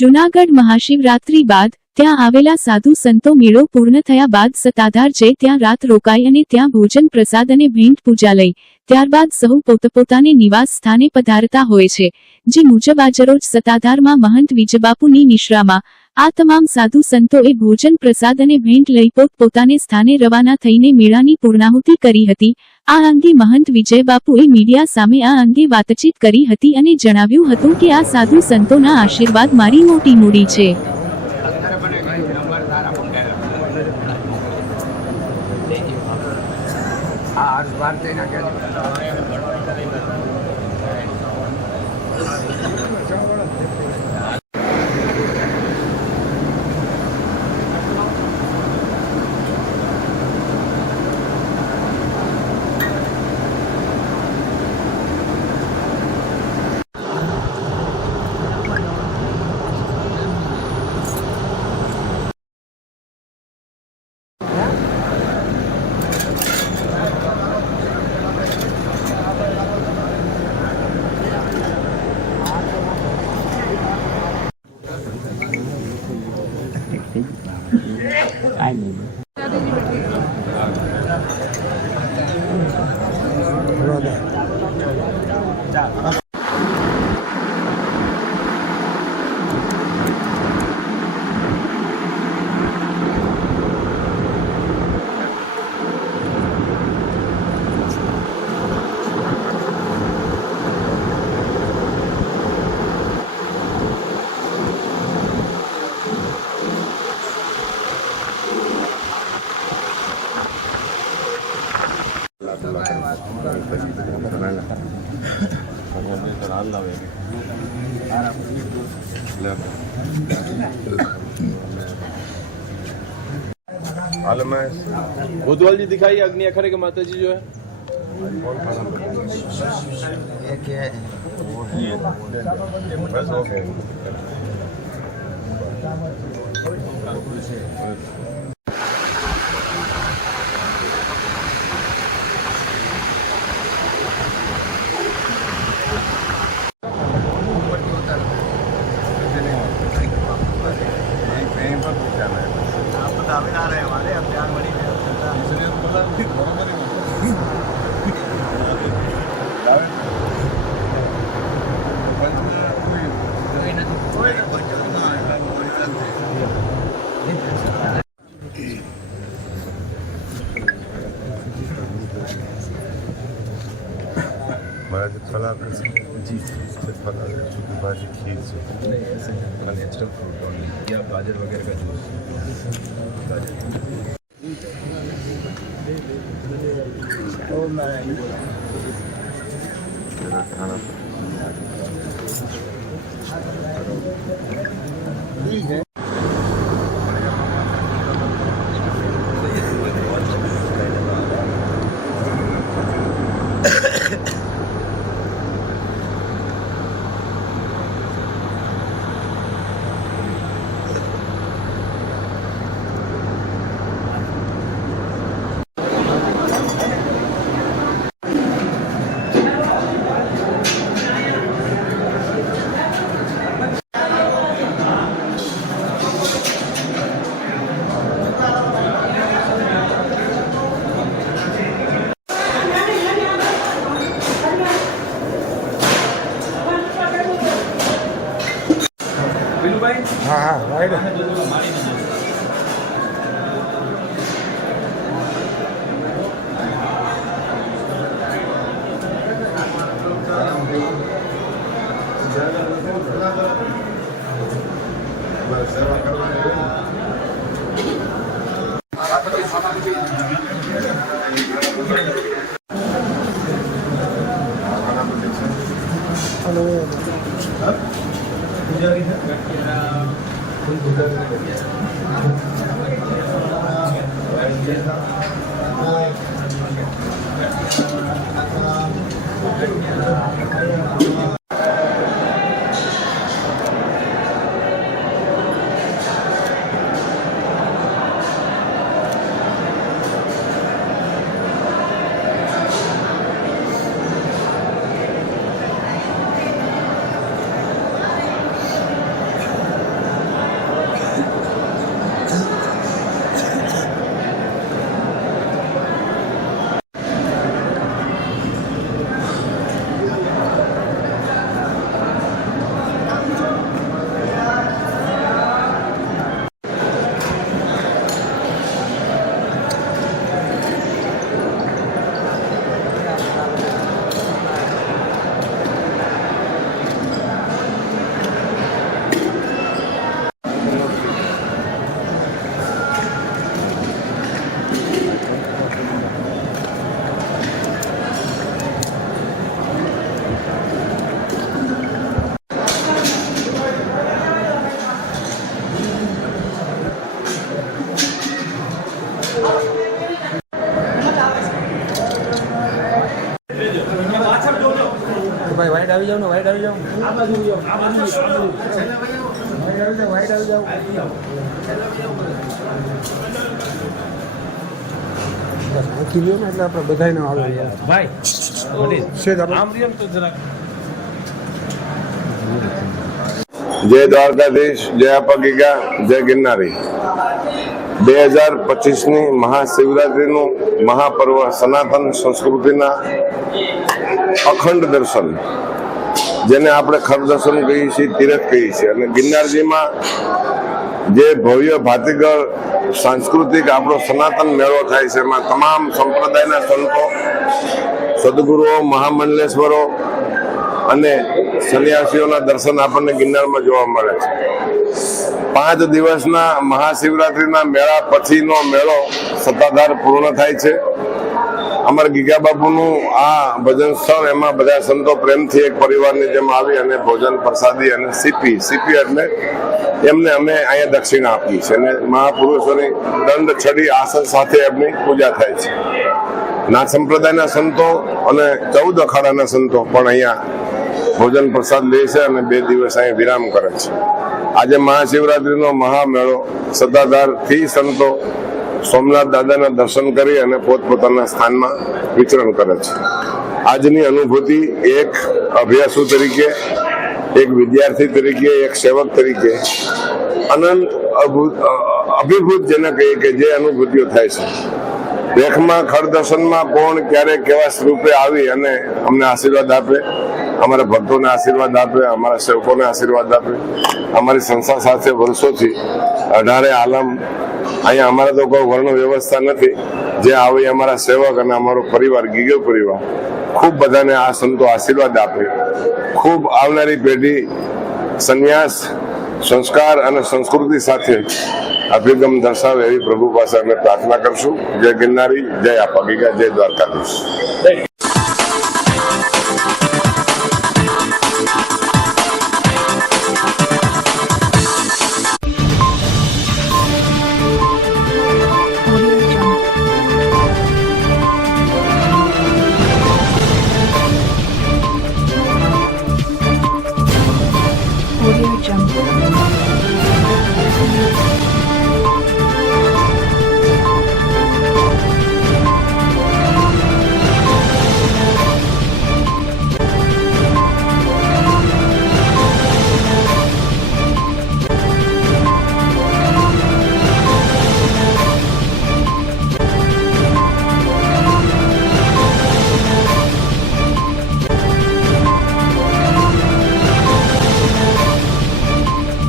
જૂનાગઢ મહાશિવરાત્રી બાદ ત્યાં આવેલા સાધુ સંતો મેળો પૂર્ણ થયા બાદ સત્તાધાર જઈ ત્યાં રાત રોકાઈ અને ત્યાં ભોજન પ્રસાદ અને ભેંટ પૂજા લઈ ત્યારબાદ સહુ પોતપોતાને નિવાસ સ્થાને પધારતા હોય છે, જે મુજબ આજરોજ સત્તાધારમાં મહંત વિજયબાપુની નિશ્રામાં આ તમામ સાધુ સંતોએ ભોજન પ્રસાદ અને ભેંટ લઈ પોતપોતાને સ્થાને રવાના થઈને મેળાની પૂર્ણાહુતિ કરી હતી। આ અંગે મહંત વિજયબાપુએ મીડિયા સામે આ અંગે વાતચીત કરી હતી અને જણાવ્યું હતું કે આ સાધુ સંતોના આશીર્વાદ મારી મોટી મૂડી છે। हाल में बुद्धवाल जी दिखाई अग्नि अखाड़े के माता जी जो है ये क्या है वो है बस हो गए फला जी फला सूखी भाजी खीर से नेचुरल फ्रूट या गाजर वगैरह का जूस खाना ठीक है। हाँ हाँ राइट ભાઈ વાઈટ આવી જાવ ને, વાઈટ આવી જાવ, આ બાજુ જાવ, આ બાજુ વાઈટ આવી જાવ, વાઈટ આવી જાવ. બસ મૂકી લ્યો ને એટલે આપણે બધાને આવે ભાઈ આમ રીમ તો જરાક. જય દ્વારકાધીશ, જય અપગીગા, જય ગિરનારી. 2025ની મહાશિવરાત્રિનું મહાપર્વ સનાતન સંસ્કૃતિના અખંડ દર્શન, જેને આપણે ખર દર્શન કહીએ છીએ, તીરથ કહીએ છીએ, અને ગિરનારજીમાં જે ભવ્ય ભાતીગળ સાંસ્કૃતિક આપણો સનાતન મેળો થાય છે, એમાં તમામ સંપ્રદાયના સંતો, સદગુરુઓ, મહામંડલેશ્વરો અને સંન્યાસીઓના દર્શન આપણને ગિરનારમાં જોવા મળે છે. 5 દિવસના મહાશિવરાત્રિના મેળા પછીનો મેળો સત્તાધાર પૂર્ણ થાય છે. અમારા ગીગા બાપુનું આ ભજન સ્થળ, એમાં બધા સંતો પ્રેમથી એક પરિવારની જેમ આવી અને ભોજન પ્રસાદી અને સીપી એટલે એમને અમે અહીંયા દક્ષિણા આપી છે, અને મહાપુરુષોની દંડ છડી આસન સાથે એમની પૂજા થાય છે. નાથ સંપ્રદાયના સંતો અને 14 અખાડાના સંતો પણ અહીંયા ભોજન પ્રસાદ લે છે અને 2 દિવસ અહીં વિરામ કરે છે. આજે મહાશિવરાત્રિનો મહામેળો સત્તાધારથી સંતો સોમનાથ દાદાના દર્શન કરી અને પોતપોતાના સ્થાનમાં વિચરણ કરે છે. આજની અનુભૂતિ એક અભ્યાસુ તરીકે, એક વિદ્યાર્થી તરીકે, એક સેવક તરીકે અનંત અભિભૂત જેને કહીએ કે જે અનુભૂતિઓ થાય છે. દેખમાં ખર દર્શનમાં કોણ ક્યારે કેવા સ્વરૂપે આવી અને અમને આશીર્વાદ આપે, અમારા ભક્તોને આશીર્વાદ આપે, અમારા સેવકોને આશીર્વાદ આપે. અમારી સંસ્થા સાથે વર્ષોથી 18 આલમ અહીંયા અમારા તો કોઈ વર્ણ વ્યવસ્થા નથી, જે આવે અમારા સેવક અને અમારો પરિવાર, ગીગો પરિવાર, ખૂબ બધાને આ સંતો આશીર્વાદ આપે. ખૂબ આવનારી પેઢી સંન્યાસ, સંસ્કાર અને સંસ્કૃતિ સાથે અભિગમ દર્શાવે એવી પ્રભુ પાસે અમે પ્રાર્થના કરશું. જય ગિરનારી, જય અપગીગા, જય દ્વારકાધીશ.